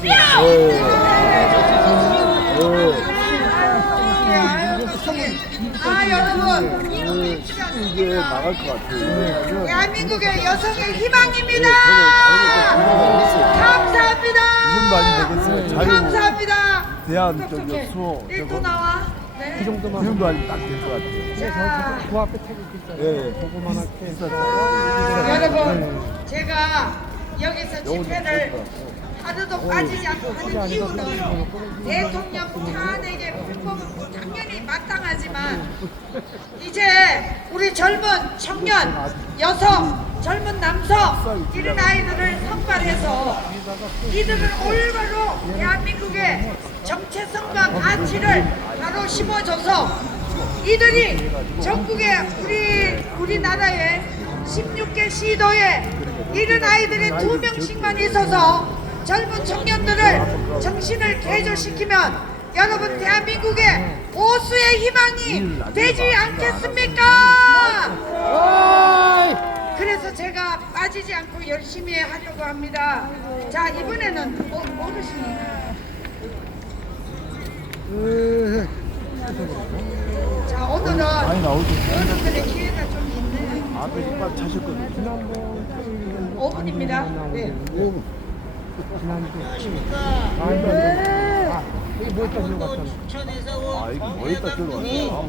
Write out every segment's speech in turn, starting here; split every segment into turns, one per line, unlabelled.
여러분
이게 나갈 것 같아요.
대한민국의 여성의 희망입니다. 감사합니다.
무슨 말이 되겠어요? 자유,
감사합니다.
대한 저기 수호,
일도 나와. 네.
그 말이 딱 될 것 같아요.
자,
그 앞에 책이 있잖아요. 그거만 할게.
여러분 제가 여기서 집회를 하루도 빠지지 않고 하는 이유는 대통령 탄핵의 불법은 당연히 마땅하지만 이제 우리 젊은 청년, 여성, 젊은 남성 이런 아이들을 선발해서 이들을 올바로 대한민국의 정체성과 가치를 바로 심어줘서 이들이 전국의 우리나라의 16개 시도에 이런 아이들이 2명씩만 있어서 젊은 청년들을 정신을 개조시키면 여러분 대한민국의 보수의 희망이 되지 않겠습니까? 그래서 제가 빠지지 않고 열심히 하려고 합니다. 자, 이번에는 어르신이 자, 오늘은
많이 나오죠.
어른들의 기회가 좀 있네.
앞에 꽉 차셨거든요.
5분입니다. 네.
여기 뭐 있다 들어갔잖아.
아, 이거 뭐 있다 들어왔어요.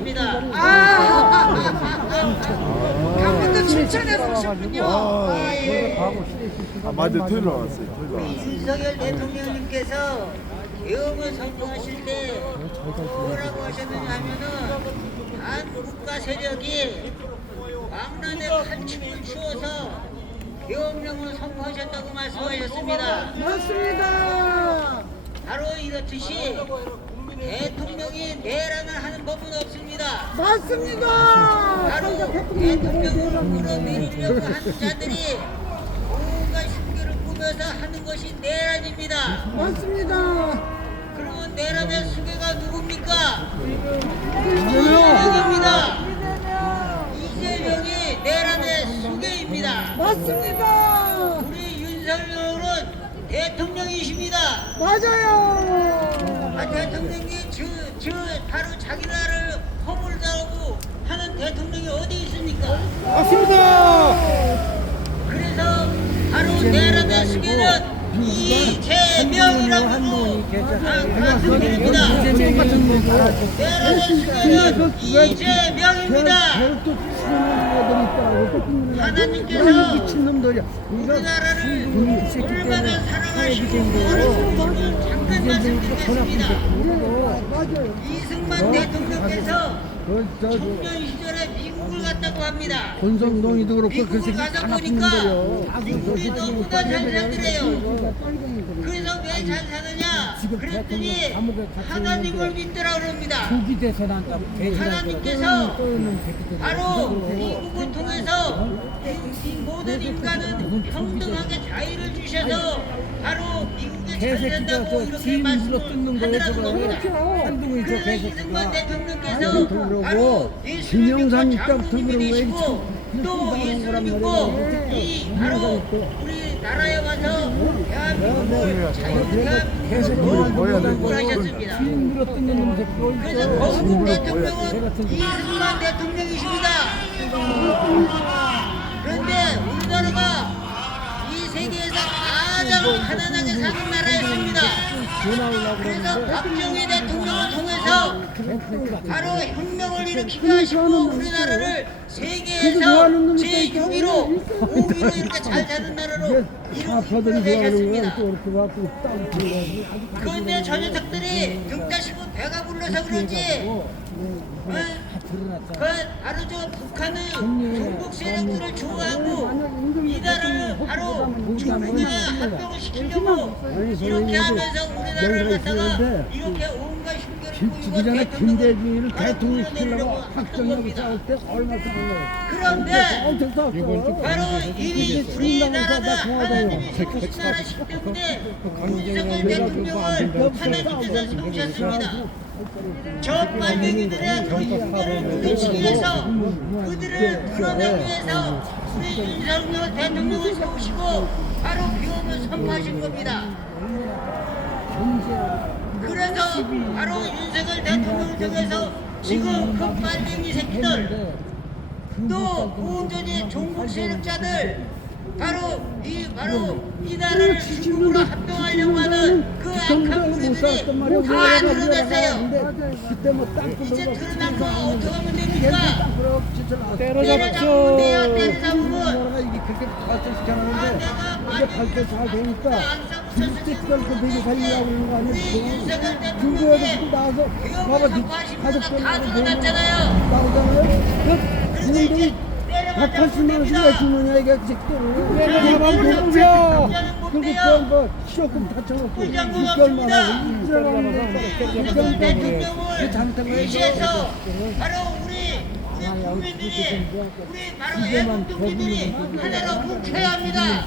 강원도 춘천에서 오셨군요. 예.
아, 맞아요. 토요일 나왔어요. 토요일 나왔어요.
윤석열 대통령님께서 계엄을 선포하실 때 뭐라고 하셨느냐 하면은 한 국가 세력이 왕란의 칼춤을 추어서 계엄령을 선포하셨다고 말씀하셨습니다.
맞습니다.
바로 이렇듯이 대통령이 내란을 하는 법은 없습니다.
맞습니다.
바로 대통령을 끌어내리려고 하는 자들이 온갖 흉기를 꾸며서 하는 것이 내란입니다.
맞습니다.
그러면 내란의 수괴가 누굽니까? 이재명입니다. 이재명이 내란의 수괴입니다.
맞습니다.
우리 윤석열은 대통령이십니다.
맞아요.
대통령이 바로 자기 나라를 허물다고 하는 대통령이 어디 있습니까?
맞습니다.
그래서 바로 내란의 수괴는 이재명이라고 말씀드립니다. 내란의 수괴는 이재명입니다. 하나님께서 우리나라를 얼마나 사랑하시고 도와주시는 잠깐 말씀드리겠습니다. 이승만 대통령께서 청년 시절에 미국을 갔다고 합니다.
권성동이도 그렇고 그
미국을
새끼
가다
다
보니까
나쁜데요.
미국이 너무나 잘 살더래요. 그래서 왜 잘 사느냐 그랬더니 하나님을 믿더라 그럽니다.
국이 돼서 난다고
하나님께서 바로 미국을 통해서 이 모든 인간은 평등하게 자유를 주셔서 바로 미국에 잘 산다고 이렇게
지인으로 뜯는 거예요.
말씀하더라는 겁니다.
저거 한동이 저
그래서
계속
이승만 대통령께서
그러고
바로
김영삼
예수님을
이때부터
믿고
그런 거예요.
장로님이시고 또 예수를 믿고 이 바로 우리나라에 와서 대한민국을 자유대한민국을 하셨습니다.
지인으로 뜯는 놈새
그래서 거국 대통령은 이승만 대통령이십니다. 그런데 우리나라가 이 세계에서 가장 가난하게 사는 나라였습니다. 그래서 박정희 대통령을 통해서 바로 혁명을 일으키게 하시고 우리나라를 세계에서 제6위로 5위로 이렇게 잘 사는 나라로 이끌어내셨습니다. 그런데 저 녀석들이 등 따시고 배가 불러서 그런지 바로 저 북한은 중국 세력들을 좋아하고 이 나라를 바로 중국에 합병을 시키려고 이렇게 하면서 우리나라를 갖다가 이렇게 온갖 흉계를
그 전에 김대중이를 대통령 시키려고 확정하고 싸울 때 얼마나
그런데 바로 이 우리나라가 하나님이 세우신 나라시기 때문에 윤석열 대통령을 하나님께서 세우셨습니다. 저 빨갱이들의 그 인간을 회식해서 그들을 풀어내기 위해서 우리 윤석열 대통령을 세우시고 바로 비움을 선포하신 겁니다. 그래서 바로 윤석열 대통령을 통해서 지금 그 빨갱이 새끼들 또 온전히 종북 세력자들 바로 이 나라를 중국으로 합병하려고 하는 그 악한 무리들이 다 드러났어요.
그때 뭐 땅굴
이제 드러난 거 어떻게 하면 됩니까?
때려잡죠.
돼요. 때려잡으면
나라가 이게 그렇게 발전시켜놨는데 이게 발전 잘 되니까 중국들 그 되게 살리려고 그러는 거 아니에요? 중국에서 나와서 봐봐 가족들
다 드러났잖아요.
나오잖아요. 그 중국들이 180만 원씩 왜 주느냐 이게 그 새끼들 때려잡으면 되죠. 그리고 그뭐 시효금 다 쳐놓고 6개월만 하고
대통령을
잘못한 거예요.
유시해서 바로 우리 국민들이 우리 바로 애국동지들이 하나로 뭉쳐야 합니다.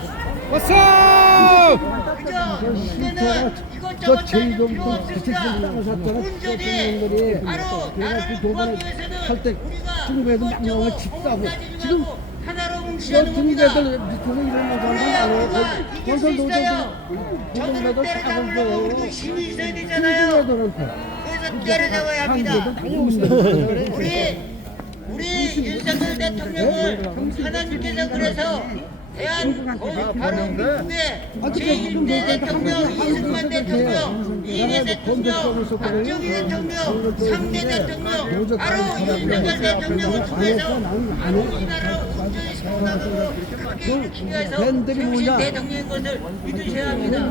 그죠? 이제는 이것저것 따질 필요 없습니다. 온전히 바로 나라를 구하기 위해서는 우리가
중국에도 막 나와 집 사고 지금
하나로
저
뭉치는 겁니다.
중국애들 밑에서 이런 거
그래야 우리가
하는
이길 수 있어요. 저들을 때려잡으려면 우리도 힘이 있어야 되잖아요. 그래서 때려잡아야 합니다. 우리 윤석열 대통령을 하나님께서 그래서 바로 미국의 제1대 대통령 이승만 대통령, 2대 대통령, 박정희 대통령, 3대 대통령 바로 윤석열 대통령을 통해서 우리나라를 온전히 성당으로 크게 일으키기 위해서 정신 대통령인 것을 믿으셔야 합니다.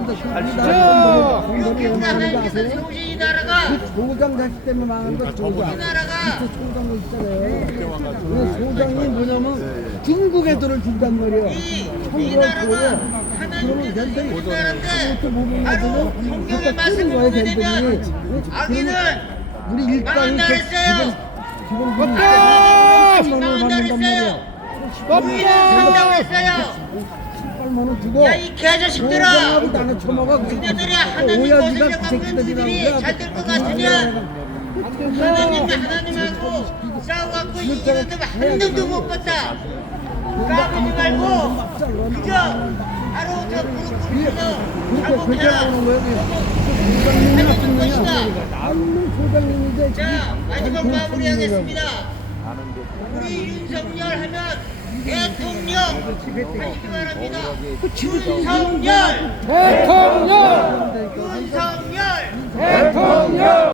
이렇게 하나님께서 세우신 이 나라가
소장 자식 때문에 망한 거 소장.
우리나라가
소장이 있잖아요. 그 소장이 뭐냐면 중국 애들을 준단 말이야.
이 나라가 하나님께서 세우신 나라인데 바로 성경의 말씀을 보게 되면 악인을
우리 일당이
망한다 그랬어요.
지금
망한다 그랬어요. 우리는 산다고 그랬어요.
18만 원 주고
야 이 개자식들아,
나는 처먹어.
너희들이 하나님
오야지가
거슬려고
그
그런 놈들이 잘 될 것 같으냐? 하나님하고 싸워갖고 이기는 놈 한 놈도 못 봤다. 까불지 말고 그저 바로 저 무릎 꿇고서
그렇게
자복해라.
하는 거야.
해볼 것이다.
소장님인데
자, 마지막 마무리하겠습니다. 우리 윤석열 하면 대통령 하시기 바랍니다. 윤석열!
대통령!
윤석열!
대통령!